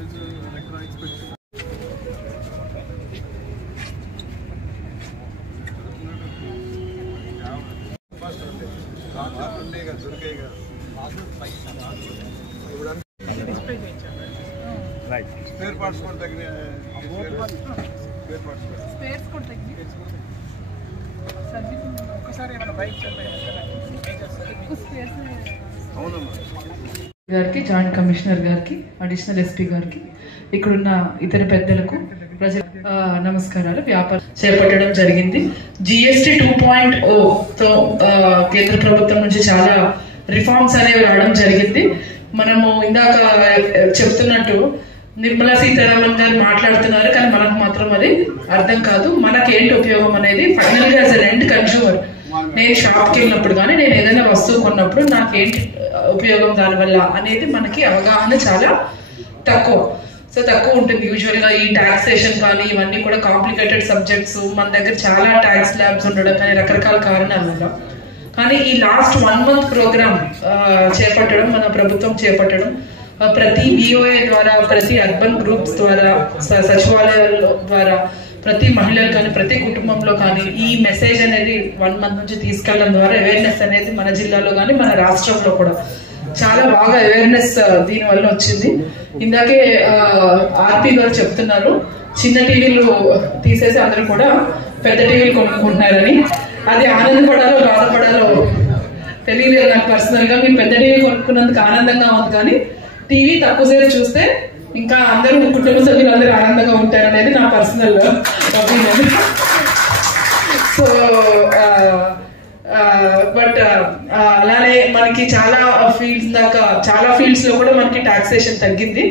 Spare parts కూడా తగ్గిన spares కూడా తగ్గి సర్వీసింగ్ ఒకసారి ఏమైనా బైక్ గారికి, జాయింట్ కమిషనర్ గారికి, అడిషనల్ ఎస్పీ గారికి, ఇక్కడున్న ఇతర పెద్దలకు ప్రజల నమస్కారాలు. వ్యాపారం చేపట్టడం జరిగింది. GST 2.0తో కేంద్ర ప్రభుత్వం నుంచి చాలా రిఫార్మ్స్ అనేవి రావడం జరిగింది. మనము ఇందాక చెప్తున్నట్టు నిర్మలా సీతారామన్ గారు మాట్లాడుతున్నారు, కానీ మనకు మాత్రం అది అర్థం కాదు. మనకేంటి ఉపయోగం అనేది ఫైనల్ గా యాజ్ ఎ ఎండ్ కన్స్యూమర్, నేను షాప్కి వెళ్ళినప్పుడు కానీ నేను ఏదైనా వస్తువు కొన్నప్పుడు నాకేంటి ఉపయోగం దానివల్ల అనేది మనకి అవగాహన చాలా తక్కువ ఉంటుంది. యూజువల్ గా ఈ టాక్సేషన్ కానీ ఇవన్నీ కూడా కాంప్లికేటెడ్ సబ్జెక్ట్స్, మన దగ్గర చాలా ట్యాక్స్ ల్యాబ్స్ ఉండడం కానీ రకరకాల కారణాల వల్ల. కానీ ఈ లాస్ట్ 1 month ప్రోగ్రామ్ చేపట్టడం, మన ప్రభుత్వం చేపట్టడం, ప్రతి BOA ద్వారా, ప్రతి అర్బన్ గ్రూప్స్ ద్వారా, సచివాలయాల ద్వారా, ప్రతి మహిళలు కానీ ప్రతి కుటుంబంలో కానీ ఈ మెసేజ్ అనేది 1 month నుంచి తీసుకెళ్లడం ద్వారా అవేర్నెస్ అనేది మన జిల్లాలో కానీ మన రాష్ట్రంలో కూడా చాలా బాగా అవేర్నెస్ దీని వల్ల వచ్చింది. ఇందాకే RP గారు చెప్తున్నారు, చిన్న టీవీలు తీసేసి అందరూ కూడా పెద్ద టీవీలు కొనుక్కుంటున్నారని. అది ఆనందపడాలో బాధపడాలో తెలియలేదు నాకు పర్సనల్ గా. మీరు పెద్ద టీవీ కొనుక్కున్నందుకు ఆనందంగా ఉంది, కానీ టీవీ తక్కువసేపు చూస్తే ఇంకా అందరూ కుటుంబ సభ్యులు అందరూ ఆనందంగా ఉంటారనేది నా పర్సనల్ ఒపీనియన్. సో బట్ అలానే మనకి చాలా ఫీల్డ్స్ లో కూడా మనకి టాక్సేషన్ తగ్గింది.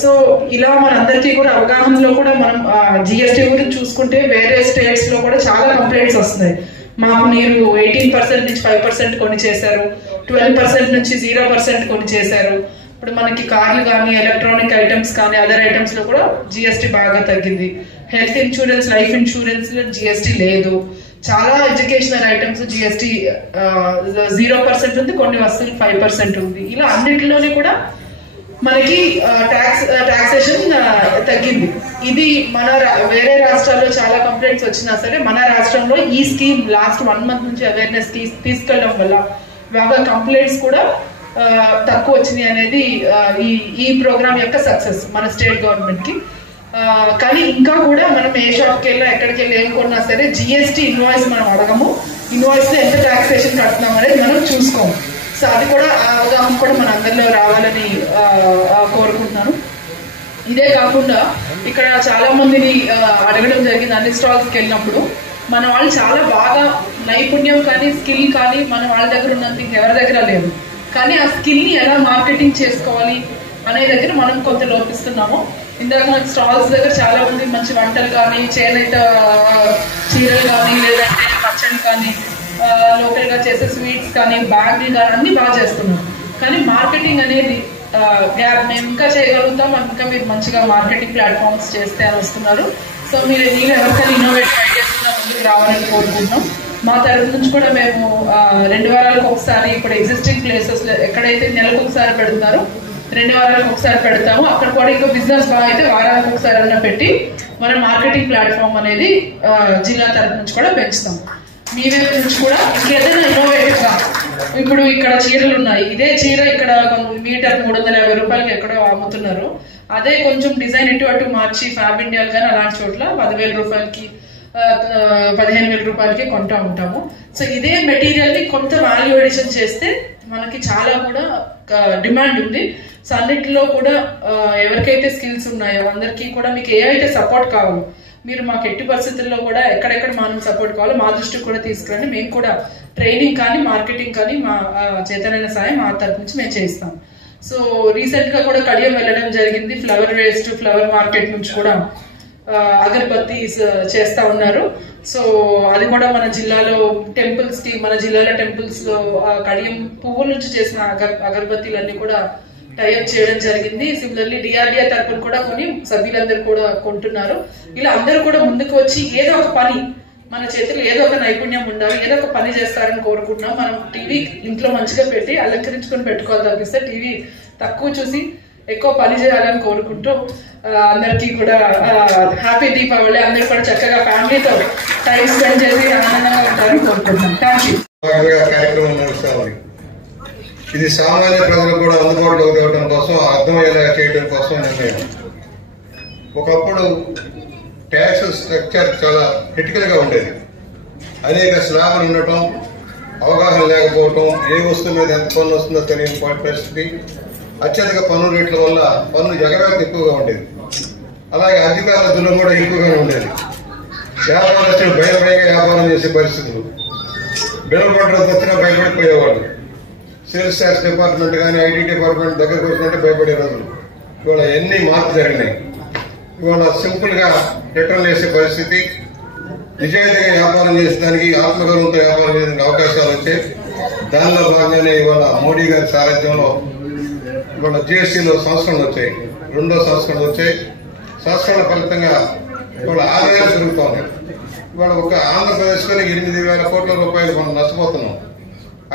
సో ఇలా మనందరికీ కూడా అవగాహనలో కూడా మనం GST గురించి చూసుకుంటే వేరే స్టేట్స్ లో కూడా చాలా కంప్లైంట్స్ వస్తున్నాయి. మాకు మీరు 18% నుంచి 5% కొని చేశారు, 12% నుంచి 0% కొని చేశారు. ఇప్పుడు మనకి కార్లు కానీ, ఎలక్ట్రానిక్ ఐటమ్స్ కానీ, అదర్ ఐటమ్స్ లో కూడా GST బాగా తగ్గింది. హెల్త్ ఇన్సూరెన్స్, లైఫ్ ఇన్సూరెన్స్ లో GST లేదు. చాలా ఎడ్యుకేషనల్ ఐటమ్స్ GST 0% ఉంది, కొన్ని వస్తువులు 5% ఉంది. ఇలా అన్నిటిలోనే కూడా మనకి టాక్సేషన్ తగ్గింది. ఇది మన వేరే రాష్ట్రాల్లో చాలా కంప్లైంట్స్ వచ్చినా సరే మన రాష్ట్రంలో ఈ స్కీమ్ లాస్ట్ 1 month నుంచి అవేర్నెస్ తీసుకెళ్ళడం వల్ల బాగా కంప్లైంట్స్ కూడా తక్కువ వచ్చినాయి అనేది ఈ ప్రోగ్రామ్ యొక్క సక్సెస్ మన స్టేట్ గవర్నమెంట్ కి. కానీ ఇంకా కూడా మనం ఏ షాప్కి వెళ్ళినా ఎక్కడికి వెళ్ళి ఏం కొన్నా సరే GST ఇన్వాయిస్ మనం అడగము. ఇన్వాయిస్ లో ఎంత టాక్సేషన్ కడుతున్నాం అనేది మనం చూసుకోము. సో అది కూడా అవగాహన కూడా మన అందరిలో రావాలని కోరుకుంటున్నాను. ఇదే కాకుండా ఇక్కడ చాలా మందిని అడగడం జరిగింది. అన్ని స్టాల్స్కి వెళ్ళినప్పుడు మన వాళ్ళు చాలా బాగా నైపుణ్యం కానీ స్కిల్ కానీ మన వాళ్ళ దగ్గర ఉన్నంత ఇంకెవరి దగ్గర లేదు. కానీ ఆ స్కిల్ని ఎలా మార్కెటింగ్ చేసుకోవాలి అనే దగ్గర మనం కొంత లోపిస్తున్నాము. ఇందాక మనకి స్టాల్స్ దగ్గర చాలా మంది మంచి వంటలు కానీ, చేనేత చీరలు కానీ, లేదంటే పచ్చడి కానీ, లోకల్ గా చేసే స్వీట్స్ కానీ, బ్యాగ్లు కానీ అన్ని బాగా చేస్తున్నాం. కానీ మార్కెటింగ్ అనేది గ్యాప్, మేము ఇంకా చేయగలుగుతాం, ఇంకా మీరు మంచిగా మార్కెటింగ్ ప్లాట్ఫామ్స్ చేస్తే అని వస్తున్నారు. సో మీరు ఎవరికైనా ఇన్నోవేటివ్ ఐడియాస్ ముందుకు రావాలని కోరుకుంటున్నాం. మా తరఫు నుంచి కూడా మేము 2 వారాలకు ఒకసారి ఇప్పుడు ఎగ్జిస్టింగ్ ప్లేసెస్ ఎక్కడైతే నెలకు ఒకసారి పెడుతున్నారో 2 వారాలకు ఒకసారి పెడతాము. అక్కడ కూడా ఇంకా బిజినెస్ బాగా అయితే వారానికి ఒకసారి అన్న పెట్టి మన మార్కెటింగ్ ప్లాట్ఫామ్ అనేది జిల్లా తరఫు నుంచి కూడా పెంచుతాం. మీ వైపు నుంచి కూడా ఇంకేదైనా ఇన్నోవేటివ్ గా, ఇప్పుడు ఇక్కడ చీరలు ఉన్నాయి, ఇదే చీర ఇక్కడ మీటర్ 350 రూపాయలకి ఎక్కడో అమ్ముతున్నారు. అదే కొంచెం డిజైన్ ఇటు అటు మార్చి ఫ్యాబ్ ఇండియా కానీ అలాంటి చోట్ల 10,000 రూపాయలకి 15,000 రూపాయలకి కొంటా ఉంటాము. సో ఇదే మెటీరియల్ ని కొంత వాల్యూ ఎడిషన్ చేస్తే మనకి చాలా కూడా డిమాండ్ ఉంది. సో అన్నిటిలో కూడా ఎవరికైతే స్కిల్స్ ఉన్నాయో అందరికీ కూడా మీకు ఏ అయితే సపోర్ట్ కావాలో మీరు మాకు ఎట్టి పరిస్థితుల్లో కూడా ఎక్కడెక్కడ మనం సపోర్ట్ కావాలో మా దృష్టికి కూడా తీసుకురండి. మేము కూడా ట్రైనింగ్ కానీ మార్కెటింగ్ కానీ మా చేతనైన సాయం మా తరఫు నుంచి మేము చేస్తాం. సో రీసెంట్ గా కూడా కడియం వెళ్ళడం జరిగింది. ఫ్లవర్ వేస్ట్, ఫ్లవర్ మార్కెట్ నుంచి కూడా అగరబత్తి చేస్తా ఉన్నారు. సో అది కూడా మన జిల్లాలో టెంపుల్స్ కి, మన జిల్లాలో టెంపుల్స్ లో కడియం పువ్వుల నుంచి చేసిన అగరబత్తీలన్నీ కూడా టైఅప్ చేయడం జరిగింది. సిమిలర్లీ DRDA తరపున కూడా కొన్ని సభ్యులందరూ కూడా కొంటున్నారు. ఇలా అందరూ కూడా ముందుకు వచ్చి ఏదో ఒక పని, మన చేతులు ఏదో ఒక నైపుణ్యం ఉండాలి, ఏదో ఒక పని చేస్తారని కోరుకుంటున్నాం. మనం టీవీ ఇంట్లో మంచిగా పెట్టి అలంకరించుకొని పెట్టుకోవాలి తప్పిస్తే టీవీ తక్కువ చూసి ఎక్కువ పని చేయాలని కోరుకుంటూ అందరికీ కూడా హ్యాపీ దీపావళి. అందరూ కూడా చక్కగా ఫ్యామిలీతో టైం స్పెండ్ చేసి ఆనందంగా ఉంటారని కోరుకుంటున్నాం. Thank you. కార్యక్రమం నడుస్తుంది. ఇది సామాన్య ప్రజలకు కూడా అందుబాటులోకి తేవడం కోసం, అర్థమయ్యేలా చేయడం కోసం నిర్ణయం. ఒకప్పుడు ట్యాక్స్ స్ట్రక్చర్ చాలా క్రిటికల్ గా ఉండేది. అనేక స్లాబులు ఉండటం, అవగాహన లేకపోవటం, ఏ వస్తువు మీద ఎంత పన్ను వస్తుందో తెలియని పరిస్థితి, అత్యధిక పన్ను రేట్ల వల్ల పన్ను ఎగవేత ఎక్కువగా ఉండేది. అలాగే అధికారుల దులం కూడా ఎక్కువగానే ఉండేది. వ్యాపారస్తులు భయంగా వ్యాపారం చేసే పరిస్థితులు, బిల్లు పట్టడం వచ్చినా భయపడిపోయేవాళ్ళు. సేల్స్ ట్యాక్స్ డిపార్ట్మెంట్ కానీ ఐటీ డిపార్ట్మెంట్ దగ్గరకు వచ్చినట్టు భయపడే రోజులు. ఇవాళ ఎన్ని మార్పులు జరిగినాయి. ఇవాళ సింపుల్ గా రిటర్న్ చేసే పరిస్థితి, నిజాయితీగా వ్యాపారం చేసేదానికి, ఆత్మగౌరవంతో వ్యాపారం చేయడానికి అవకాశాలు వచ్చాయి. దానిలో భాగంగానే ఇవాళ మోడీ గారి సారథ్యంలో ఇవాళ జిఎస్టీలో సంస్కరణలు వచ్చాయి, 2వ సంస్కరణలు వచ్చాయి. సంస్కరణ ఫలితంగా ఇవాళ ఆదాయాలు పెరుగుతోంది. ఇవాళ ఒక ఆంధ్రప్రదేశ్లోనే 8,000 కోట్ల రూపాయలు మనం నష్టపోతున్నాం.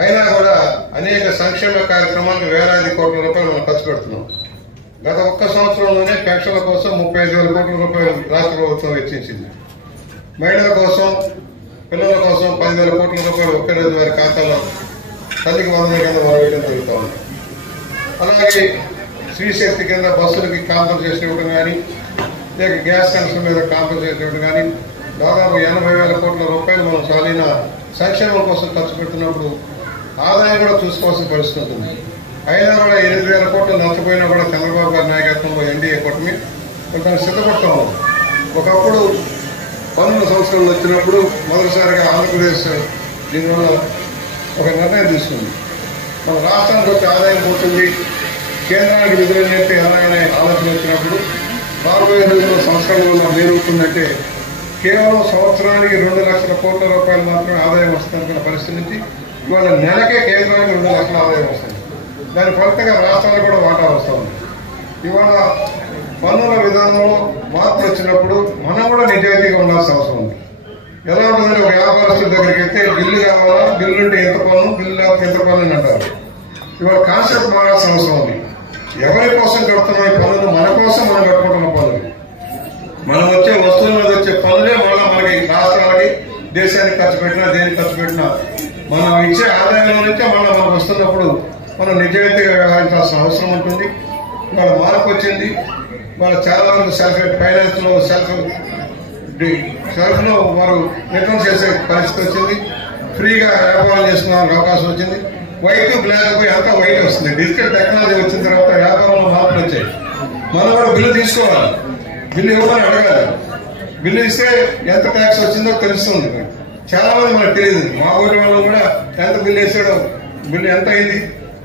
అయినా కూడా అనేక సంక్షేమ కార్యక్రమాలకు వేలాది కోట్ల రూపాయలు మనం ఖర్చు పెడుతున్నాం. గత ఒక్క సంవత్సరంలోనే పెన్షన్ల కోసం 35,000 కోట్ల రూపాయలు రాష్ట్ర ప్రభుత్వం వెచ్చించింది. మహిళల కోసం, పిల్లల కోసం 10,000 కోట్ల రూపాయలు ఒకే రోజు వారి ఖాతాలో తల్లికి వందల కింద వేయడం జరుగుతూ ఉంది. అలాగే శ్రీశక్తి కింద బస్సులకి కాంపన్సేషన్ ఇవ్వడం కానీ, లేక గ్యాస్ కనెక్షన్ మీద కాంపన్సేషన్ ఇవ్వడం కానీ, దాదాపు 80,000 కోట్ల రూపాయలు మనం సాలిన సంక్షేమం కోసం ఖర్చు పెడుతున్నప్పుడు ఆదాయం కూడా చూసుకోవాల్సిన పరిస్థితి ఉంటుంది. అయినా కూడా 8,000 కోట్లు నష్టపోయినా కూడా చంద్రబాబు గారి నాయకత్వంలో ఎన్డీఏ కూటమి కొంత సిద్ధపడతాము. ఒకప్పుడు పన్నుల సంవత్సరాలు వచ్చినప్పుడు మొదటిసారిగా ఆంధ్రప్రదేశ్ దీనివల్ల ఒక నిర్ణయం తీసుకుంది. మన రాష్ట్రానికి వచ్చే ఆదాయం పోతుంది, కేంద్రానికి నిధులు చెప్పి అలాగనే ఆలోచన వచ్చినప్పుడు రాబోయే రోజుల్లో సంస్కరణ వల్ల మేలుతుందంటే కేవలం సంవత్సరానికి 2 లక్షల కోట్ల రూపాయలు మాత్రమే ఆదాయం వస్తుందనుకున్న పరిస్థితి నుంచి ఇవాళ నెలకే కేంద్రానికి 2 లక్షల ఆదాయం వస్తుంది. దాని ఫలితంగా రాష్ట్రాలకు కూడా వాటా వస్తూ ఉంది. ఇవాళ పన్నుల విధానంలో మార్పులు వచ్చినప్పుడు మనం కూడా నిజాయితీగా ఉండాల్సిన అవసరం ఉంది. ఎలా ఉంటుందంటే ఒక వ్యాపారస్తుల దగ్గరికి వెళ్తే బిల్లు కావాలా, బిల్లు ఉంటే ఎంత పన్ను, బిల్లు లేకపోతే ఎంత పన్ను అని అంటారు. ఇవాళ కాన్సెప్ట్ మారాల్సిన అవసరం ఉంది. ఎవరి కోసం కడుతున్నాం ఈ పన్నులు? మన కోసం మనం కట్టుకుంటున్న పన్నులు. మనం వచ్చే వస్తువుల మీద వచ్చే పనులే మళ్ళీ మనకి రాష్ట్రాలకి, దేశానికి ఖర్చు పెట్టినా, దేనికి ఖర్చు పెట్టినా మనం ఇచ్చే ఆదాయంలో నుంచే మళ్ళీ మనకు వస్తున్నప్పుడు మనం నిజాయితీగా వ్యవహరించాల్సిన అవసరం ఉంటుంది. ఇవాళ మార్పు వచ్చింది. ఇవాళ చాలా వరకు ఫైనాన్స్ లో సెల్ఫ్ లో వారు రిటర్న్ చేసే పరిస్థితి వచ్చింది. ఫ్రీగా వ్యాపారం చేసుకోవడానికి అవకాశం వచ్చింది. వైట్ బ్లాక్ పోయి అంతా వైట్ వస్తుంది. డిజిటల్ టెక్నాలజీ వచ్చిన తర్వాత వ్యాపారంలో మార్పులు వచ్చాయి. మనం కూడా బిల్లు తీసుకోవాలి, బిల్లు ఇవ్వమని అడగాలి. బిల్లు ఇస్తే ఎంత ట్యాక్స్ వచ్చిందో తెలుస్తుంది. చాలా మంది మనకు తెలియదు. మా ఊరి వాళ్ళు కూడా ఎంత బిల్లు వేసాడో, బిల్లు ఎంత అయింది,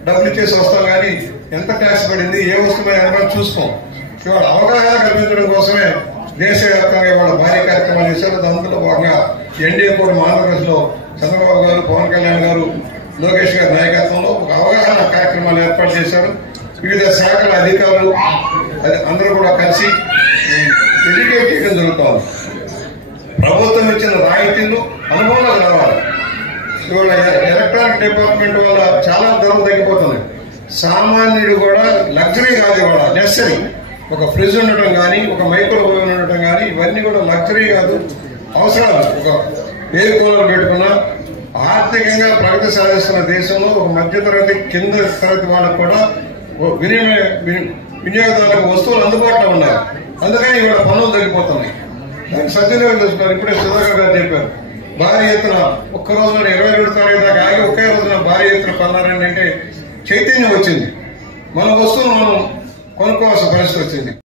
డబ్బులు ఇచ్చేసి వస్తాం కానీ ఎంత ట్యాక్స్ పడింది, ఏ వస్తువు ఎంత చూసుకోం. ఇవాళ అవగాహన కల్పించడం కోసమే దేశవ్యాప్తంగా ఇవాళ భారీ కార్యక్రమాలు చేశారు. అందులో భాగంగా ఎన్డీఏ కూడా ఆంధ్రప్రదేశ్ లో చంద్రబాబు గారు, పవన్ కళ్యాణ్ గారు, లోకేష్ గారి నాయకత్వంలో ఒక అవగాహన కార్యక్రమాలు ఏర్పాటు చేశారు. వివిధ శాఖల అధికారులు అందరూ కూడా కలిసి ఎడ్యుకేట్ చేయడం జరుగుతోంది. ప్రభుత్వం ఇచ్చిన రాయితీలు అనుభవంలో రావాలి. ఇవాళ ఎలక్ట్రానిక్ డిపార్ట్మెంట్ వల్ల చాలా ధరలు తగ్గిపోతున్నాయి. సామాన్యుడు కూడా లగ్జరీ కాదు, ఇవాళ నెసరీ. ఒక ఫ్రిడ్జ్ ఉండటం కానీ, ఒక మైక్రోవేవ్ ఉండటం కానీ, ఇవన్నీ కూడా లగ్జరీ కాదు, అవసరాలు. ఒక ఎయిర్ కూలర్ పెట్టుకున్నా ఆర్థికంగా ప్రగతి సాధిస్తున్న దేశంలో ఒక మధ్యతరగతి, కింద తరగతి వాళ్ళకు కూడా వినియోగదారులకు వస్తువులు అందుబాటులో ఉన్నాయి. అందుకని ఇవాళ పన్నులు తగ్గిపోతున్నాయి. దాన్ని సద్వినియోగం చేస్తున్నారు. ఇప్పుడే సుధాకర్ గారు చెప్పారు, భారీ ఎత్తున ఒక్క రోజున 22 తారీఖు దాకా ఆగి ఒకే రోజున భారీ ఎత్తున కొన్నారంటే చైతన్యం వచ్చింది. మన వస్తువులు మనం కొనుక్కోవాల్సిన పరిస్థితి వచ్చింది.